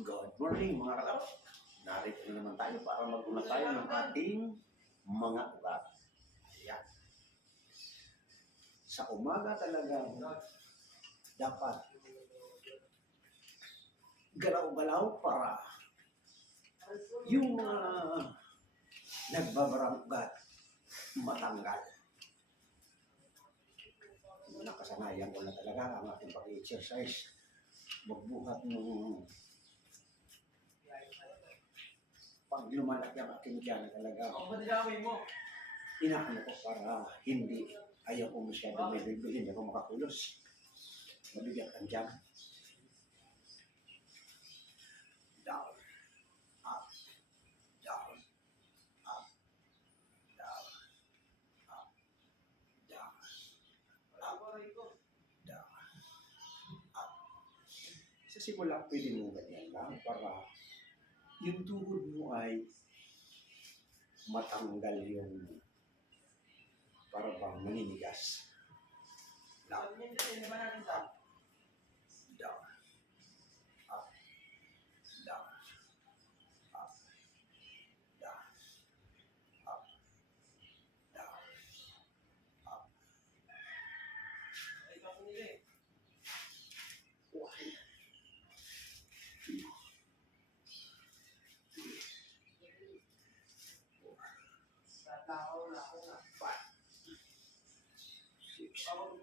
Good morning mga kalaro. Narito na naman tayo para mag-una tayo ng ating mga ugat. Ayan. Sa umaga talaga dapat galaw-galaw para yung mga nagbabarang ugat matanggal. Nakasanayan ko na talaga ang ating pag-exercise. Magbuhat ng pag lumalaki ang aking tiyan talaga. Inaano ko para hindi ayaw ko masyado may bigbil, hindi ako makakulos. Mabigat ang tiyan. Down, up, down, up, down, up, down, up, down, up. Sa simula, pwede mo ganyan lang para yung tuhod mo ay matanggal yung para bang maninigas. Down, up, down, up, down, up, down, up, down, up. One, two, five, six, seven,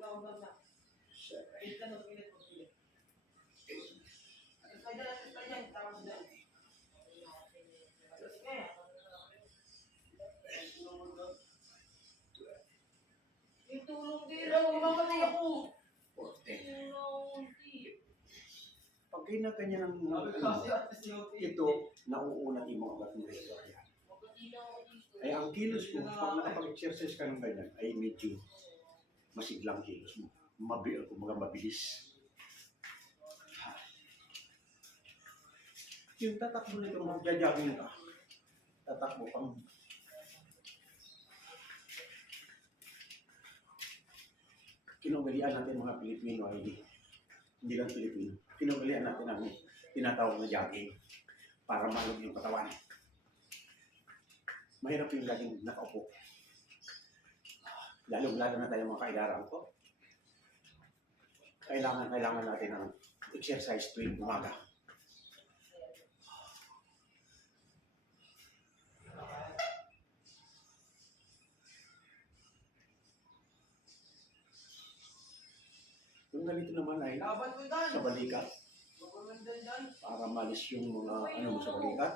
14. Pag kanya ng ito, nauunat yung mga ugat mo rito. Ay ang kilos mo, pag nakapag-exercise ka ng ganyan, ay medyo masiglang kilos mo. Mabilis. Yung tatakbo nito, magja-jogging ka. Tatakbo kang kinugalian natin mga Pilipino ay hindi lang Pilipino. Kinugalian natin ang tinatawag na jogging para malog yung katawan. Mahirap yung laging nakaupo. Lalo-lalo na tayo mga kailaran ko. Kailangan natin ng exercise tuwing umaga. Yung ganito naman ay sa balikat. Para malis yung mga ano mo sa balikat.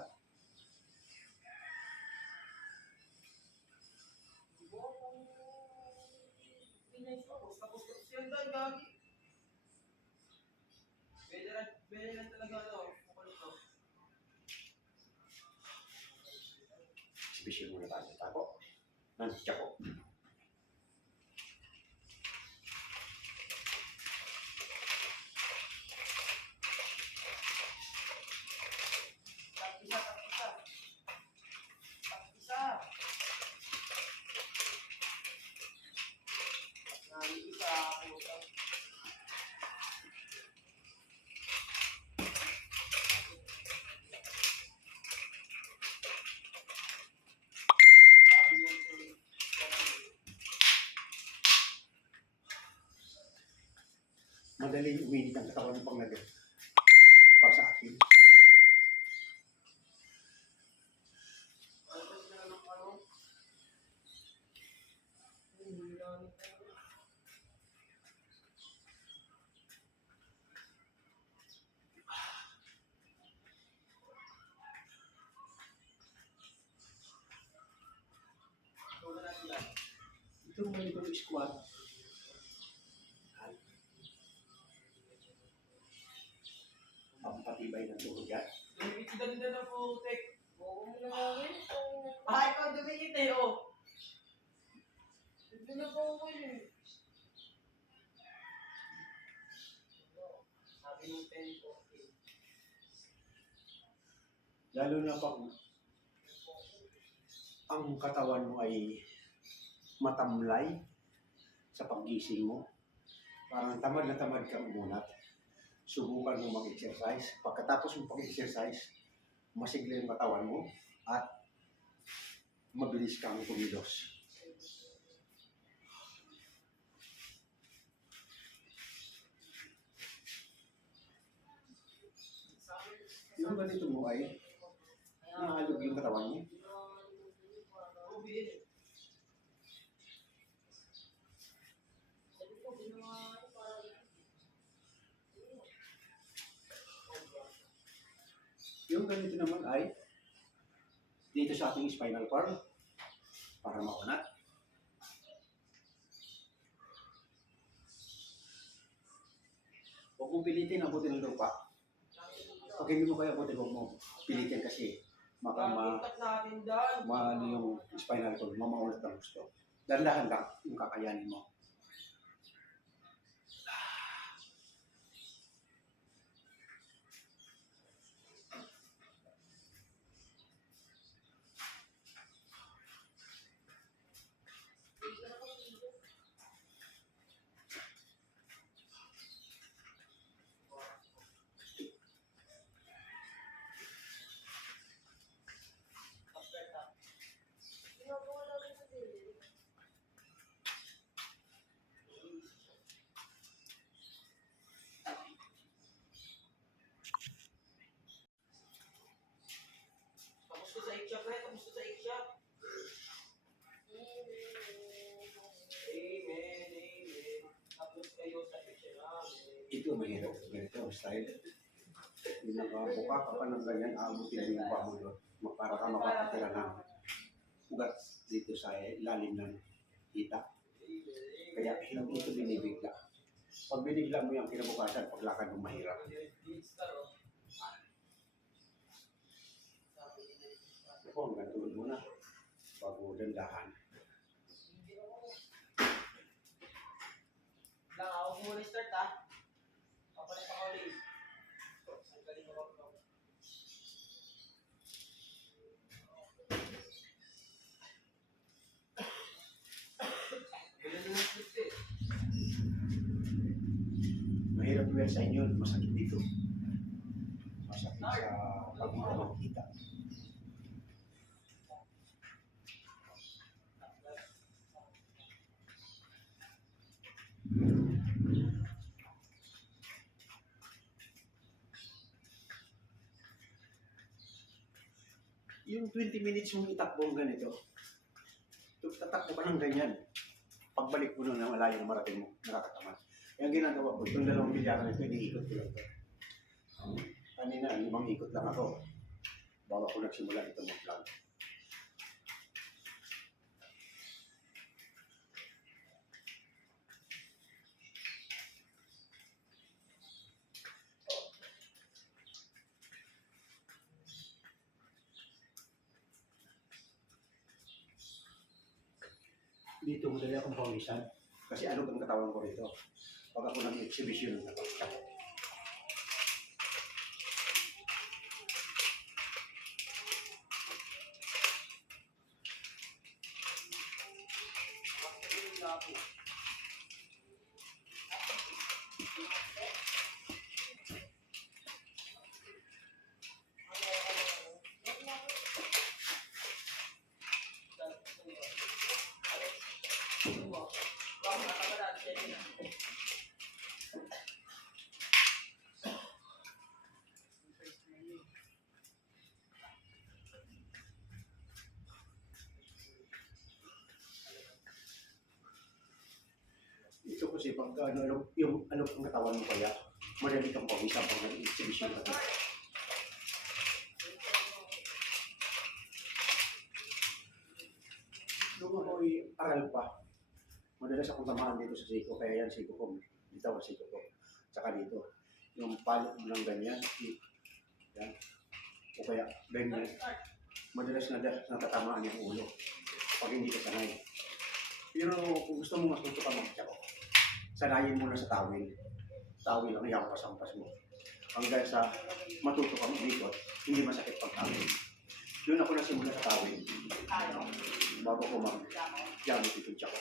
Exhibition muna tayo. Tako. Nandiyan ko. Madaling uminit ang katawan ng panglagat para sa akin. Ito mo yung squat. Pampatibay ng tuhod yan. Ganda na po, Tek. Oo mo na rin. Ikaw dumikit eh, oh. Ito na po ko yun. Sabi mo 10 po. Lalo na pag ang katawan mo ay matamlay sa paggising mo. Parang tamad na tamad kang umunat. subukan mo mag-exercise. Pagkatapos mo pag-exercise, masigla yung katawan mo at mabilis kang kumilos. Yung ganito mo ay naalog yung katawan mo. Yung ganito naman ay dito sa ating spinal cord para maunat. Huwag mong pilitin abutin ng lupa. Pag hindi mo kaya abutin, huwag mo pilitin kasi ano yung spinal cord, mamaunat ng gusto. Dandahan lang yung kakayanin mo. Kamusta sa Asia, pre? Kamusta sa Asia? Amen, amen. Tapos kayo sa Asia namin. Ito mahirap. Ganito ang style. Yung nakabuka ka pa ng ganyan, aabutin mo yung paa mo doon. Para ka makakatira ng ugat dito sa ilalim ng hita. Kaya hindi ito binibigla. Pag binigla mo yung kinabukasan, paglakad mo mahirap. Ako, hanggang tulog muna. Bago dandahan. Lang, ako muna start ha. Papalit ako ulit. Ang galing mo ako. Galing mo sleep eh. Mahirap yung sa inyo, masakit dito. Masakit sa pagmita ng kita. Yung 20 minutes mong itakbo ang ganito, tatakbo ka ng ganyan. Pagbalik mo nun na malayo na marating mo, nakakatamad. Kaya ang ginagawa ko, itong 2 bilyaran ito, iniikot ko lang ito. Kanina, 5 ikot lang ako. Bago ako nagsimula ito mag-vlog. Dito madali akong pawisan. Kasi alog ang katawan ko rito. Pag ako nag-exhibition ng katawan. Ito kasi pag yung ano ang katawan mo kaya, madali kang pawisan pag nag-exhibition ka. Nung ako'y aral pa, madalas akong tamaan dito sa siko, kaya yan siko ko, dito ang siko ko. Tsaka dito, yung palot mo lang ganyan, yan. O kaya ganyan, madalas natatamaan yung ulo pag hindi ka sanay. Pero kung gusto mo matuto ka magtsako, sanayin mo na sa tawil. Tawil ang iampas-ampas mo. Hanggang sa matuto ka mag-ikot, hindi masakit pag tawil. Doon ako nasimula sa tawil. Bago ko mag-gamit ito tsako.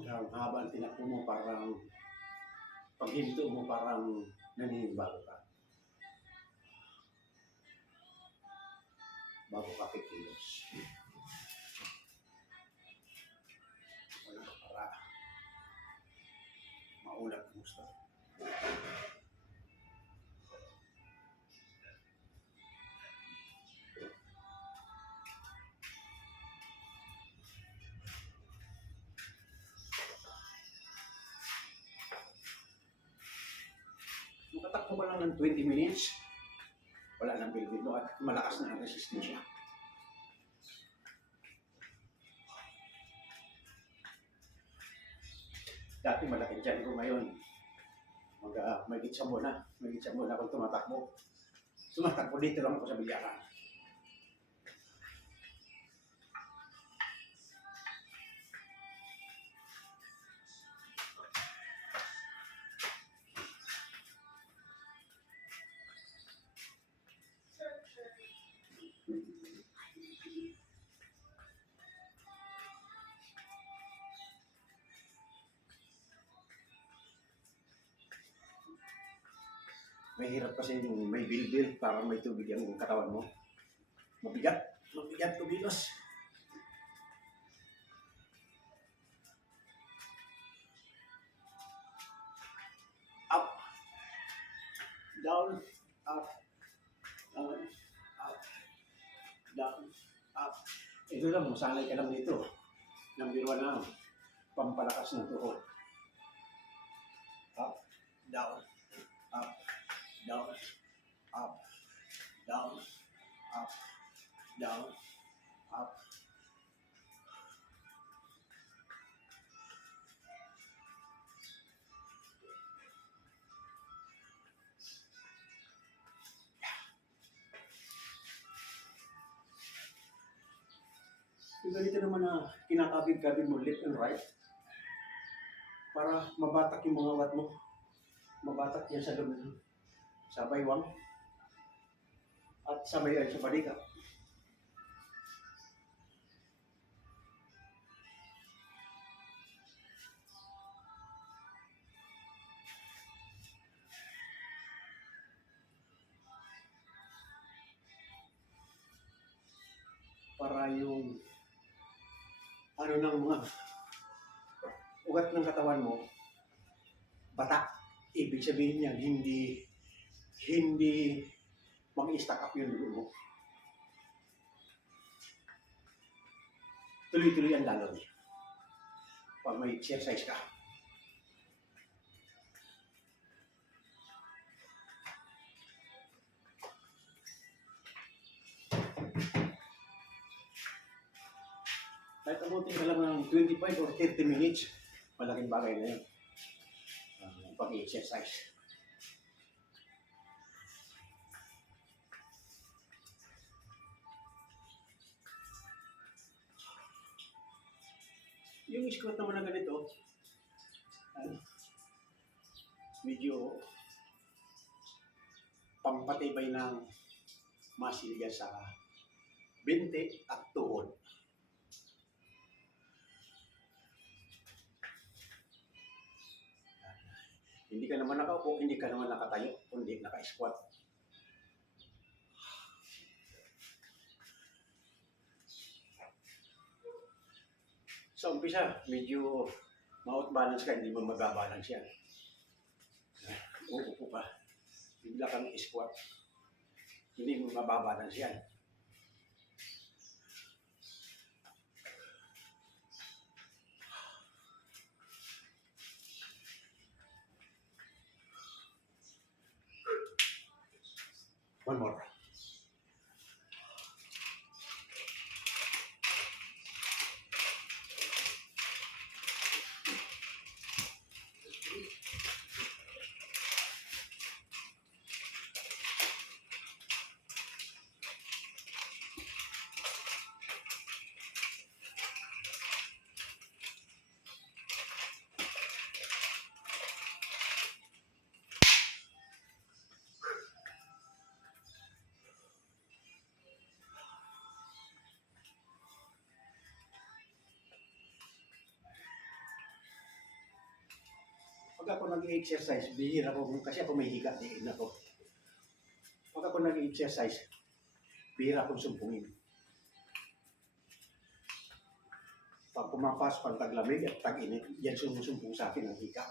Pag haba ang tinakbo mo, parang pag hinto mo, parang naninibago ka. Bago ka kikilos. Wala ka para maulat ang gusto. Makatakbo ka lang ng 20 minutes, wala nang bilbil at malakas na ang resistensya. Dati malaki dyan ko ngayon. May gitsamo na akong tumatakbo. Tumatakbo dito lang ako sa bilyaran. Mahirap kasi may bilbil para may tubig ang katawan mo. Mabigat kumilos. Up, down, up, down, up, down, up. Ito lang, masanay ka lang dito. Number 1 lang, pampalakas ng tuhod. Up, down, up, down, up, down, up, down, up. Yung ganito naman na kinakabig-kabig mo left and right para mabatak yung mga wat mo. Mabatak yan sa dumi. Sa baywang at sa balikat. Para yung ng mga ugat ng katawan mo bata. Ibig sabihin niyan, hindi mag-stack up yung dugo mo. Tuloy-tuloy ang lalon. Pag may exercise ka. Kahit abutin ka lang ng 25 or 30 minutes, malaking bagay na yun. Pag-exercise. Yung squat naman na ganito, medyo pampatibay ng masilya sa binte at tuhod. Hindi ka naman nakaupo, hindi ka naman nakatayo, kundi naka-squat. Sa umpisa, medyo ma-out-balance ka, hindi mo mag-balance yan. Uupo ka, bigla kang squat, hindi mo mababalance yan. One more. pag ako nag-exercise, bihira ko, kasi ako may higa din ako. Pag ako nag-exercise, bihira akong sumpungin. Pag pumapas, pag taglamig at tag-init, yan sumusumpong sa akin ang higa.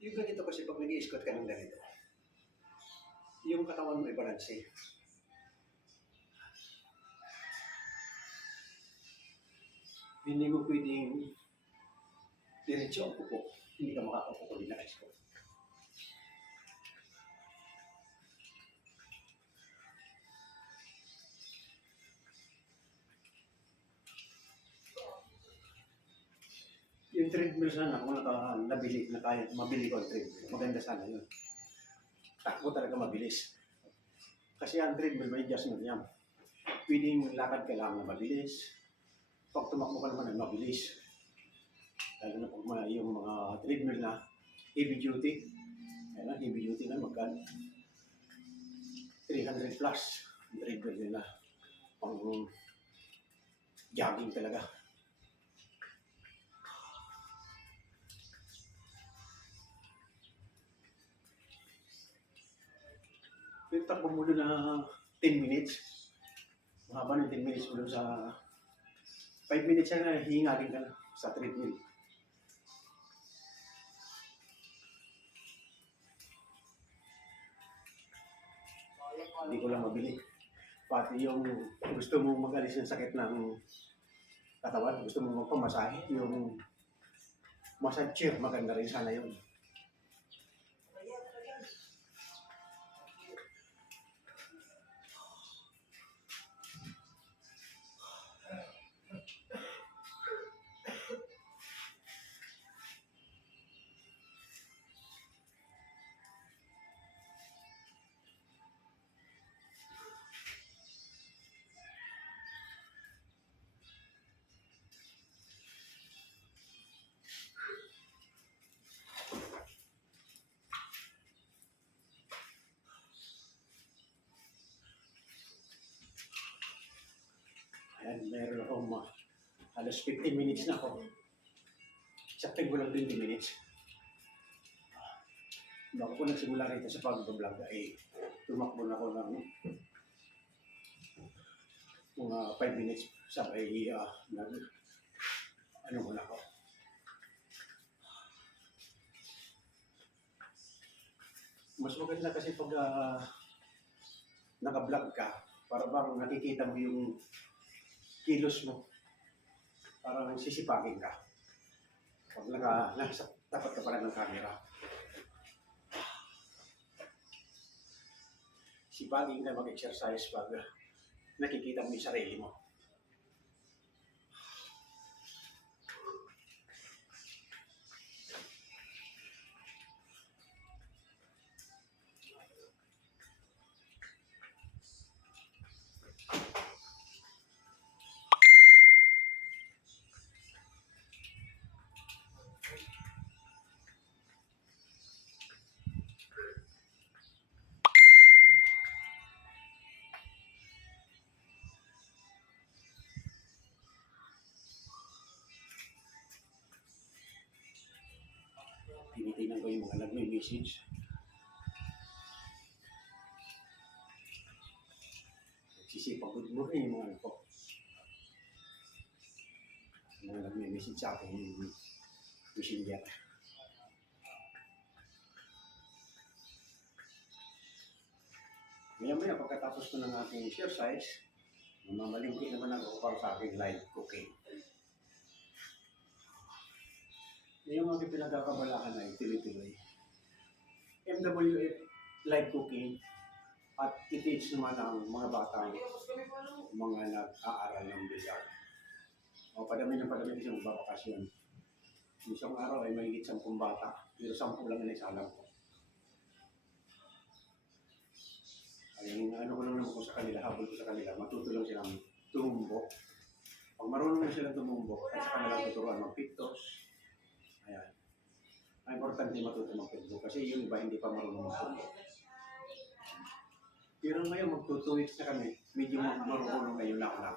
Yung ganito kasi pag nag-i-squat ka ng ganito, yung katawan mo ay balanse. Hindi mo pwedeng diretso ang kuko. Hindi ka makakakuko kung hindi naka-squat. Yung treadmill sana, kung nabili, na kaya, mabili ko ang treadmill. Maganda sana yun. Takbo talaga mabilis. Kasi ang treadmill may adjustment niya. Pwedeng lakad ka lang na mabilis. Pag tumakbo ka naman ay mabilis. Lalo na pag yung mga treadmill na heavy duty. Ayan, heavy duty na magkano. 300 plus. Ang treadmill nila. Pang jogging talaga. Yung takbo mo doon na 10 minutes. Mahaba ng 10 minutes mo doon sa 5 minutes yan na hihingagin ka na sa treadmill. Hindi ko lang mabili. Pati yung gusto mong mag-alis ng sakit ng katawan, gusto mong magpamasahe, yung massage chair, maganda rin sana yun. Ayan, meron akong halos 15 minutes na ako. Sakting ko lang 20 minutes. Bago ko nagsimula rito sa pag-vlog ay tumakbo na ako ng mga 5 minutes sabay ano muna ako. Mas maganda kasi pag naka-vlog ka, para bang nakikita mo yung kilos mo. Parang sisipagin ka. Pag nasa tapat ka pala ng camera. Sipagin ka mag-exercise pag nakikita mo yung sarili mo. Tinitingnan ko yung mga nagme-message. Nagsisipag good morning yung mga anak ko. Mga nagme-message sa akin yung messenger. Maya-maya pagkatapos ko ng aking exercise, mamamalingki naman ako para sa aking live cooking. Yung aking pinagkakabalahan ay tuloy-tuloy. MWF live cooking, At i-teach naman ang mga batang Tapos kami pa ano. mga nag-aaral ng Bizar. O padami kasi magbabakasyon. Isang araw ay mahigit 10 bata, pero 10 lang na isalang ko. Ay, ano ko naman ko sa kanila, habol ko sa kanila, matuto lang silang tumumbo. Pag marunong na silang tumumbo, ay sa kanila tuturuan magpiktos. Ayan. Ang importante matuto magpikto kasi yung iba hindi pa marunong magpikto. Pero ngayon magtutuwid sa kami, medyo marunong na yung laki.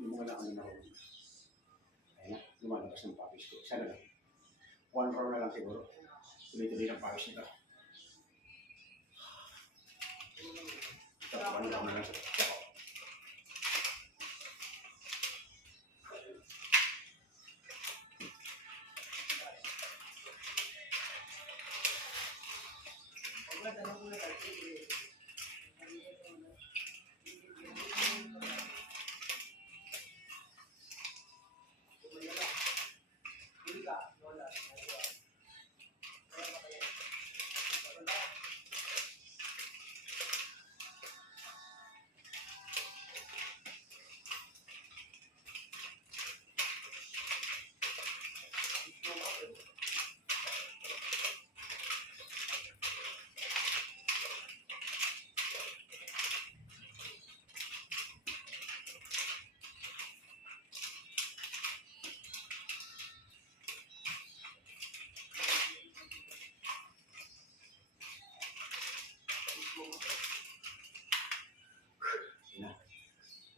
Yung mga laki na marunong. Ayan na, lumalabas ng pawis ko. Isa na lang. 1 round na lang siguro. Tuloy-tuloy ng pawis nito. Tapos lang na lang sa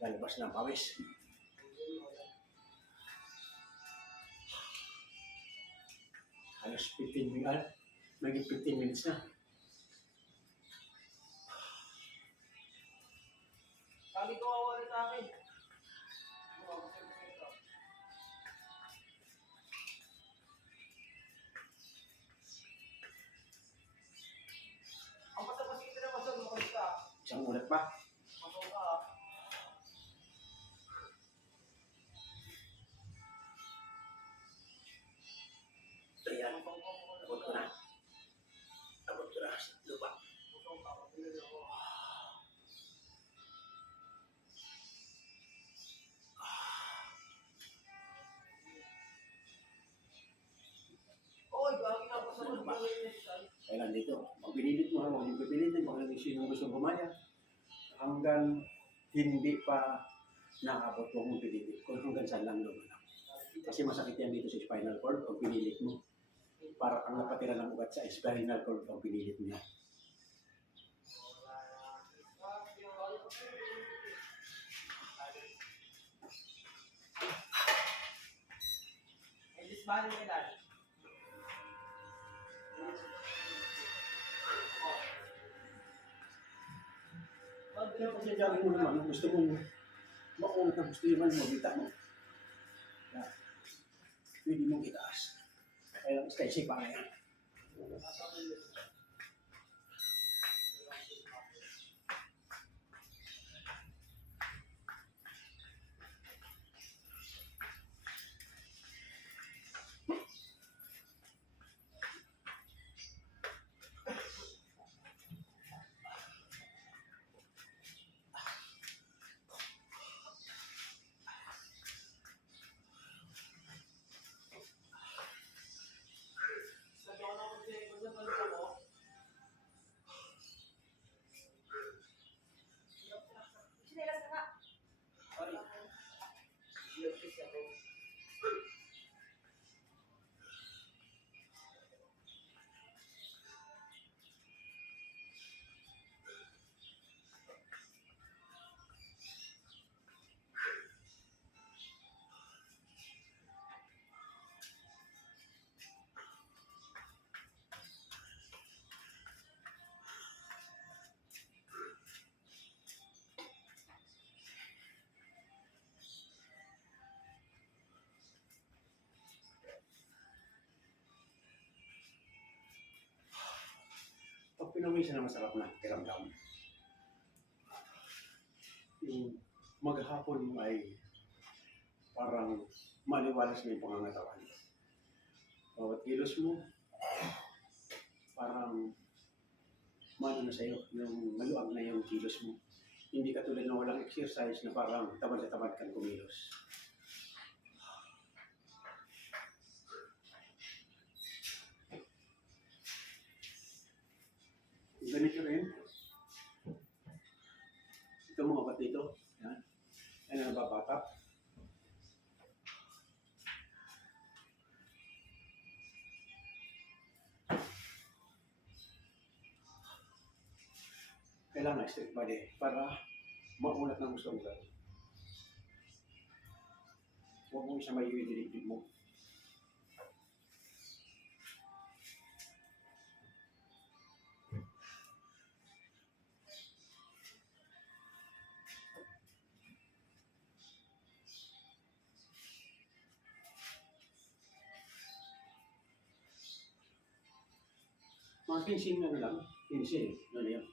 lalabas ng pawis. Halos 15 minutes, magiging 15 minutes na. Sabi ko awal sa akin. Ang pasapasik na masag mo ka. Isang ulat pa. Masok ka. Ayan, abot ko na. Abot ko na sa lupa. Oy, gagi na pa sa mga. Kailan dito? Pag pinilit mo, huwag yung pipilitin. Pag sino gusto gumaya. Hanggang hindi pa nakabot, huwag mong pilitin. Kung hanggang saan lang naman. Kasi masakit yan dito sa spinal cord pag pinilit mo. Para kang napatira ng ugat sa spinal cord pag pinilit mo yan. Ay, disbanding ka dahil. Kaya kasi sabi mo naman, gusto mong maunat ang gusto naman mo, kita mo. Kaya, pwede mong itaas. Kaya lang, stretching pa ngayon. Pag pinawisan na masarap na, kiramdam. Yung maghapon mo ay parang maliwalas na yung pangangatawan. Bawat kilos mo, parang maano na sa'yo, yung maluwag na yung kilos mo. Hindi katulad ng walang exercise na parang tamad na tamad kang kumilos. Ganito rin. Ito mga bat dito. Yan. Yan ang nababata. Kailangan strict body para maunat ng gusto mo gawin. Huwag mo isa may i-direct mo. Mga 15 ano lang, 15, ano yan.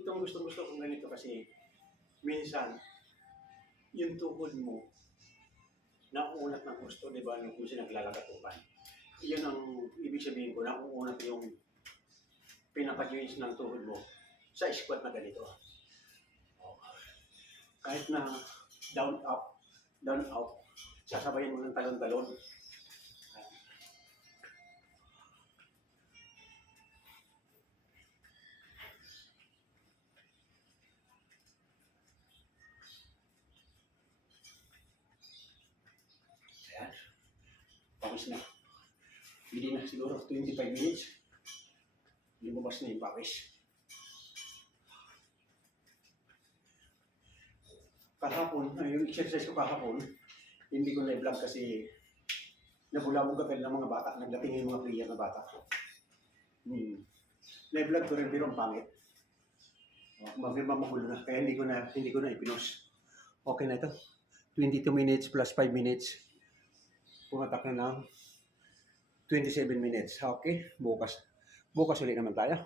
Itong gusto kong ganito kasi minsan yung tuhod mo nauunat ng gusto, di ba, nung kung naglalakatukan. Yun ang ibig sabihin ko, nauunat yung pinaka-joints ng tuhod mo sa squat na ganito. Kahit na down up, sasabayan mo ng talon-talon. Ayan. Pawis na. Hindi na siguro 25 minutes. Lumabas na yung pawis. Kahapon, yung exercise ko kahapon, hindi ko na-vlog kasi nabulabog agad ng mga bata, nagdating yung mga player na bata. Na-vlog ko rin pero ang pangit. Magulo na, kaya hindi ko na ipinost. Okay na ito. 22 minutes plus 5 minutes. Pumatak na ng 27 minutes. Okay, bukas ulit naman tayo.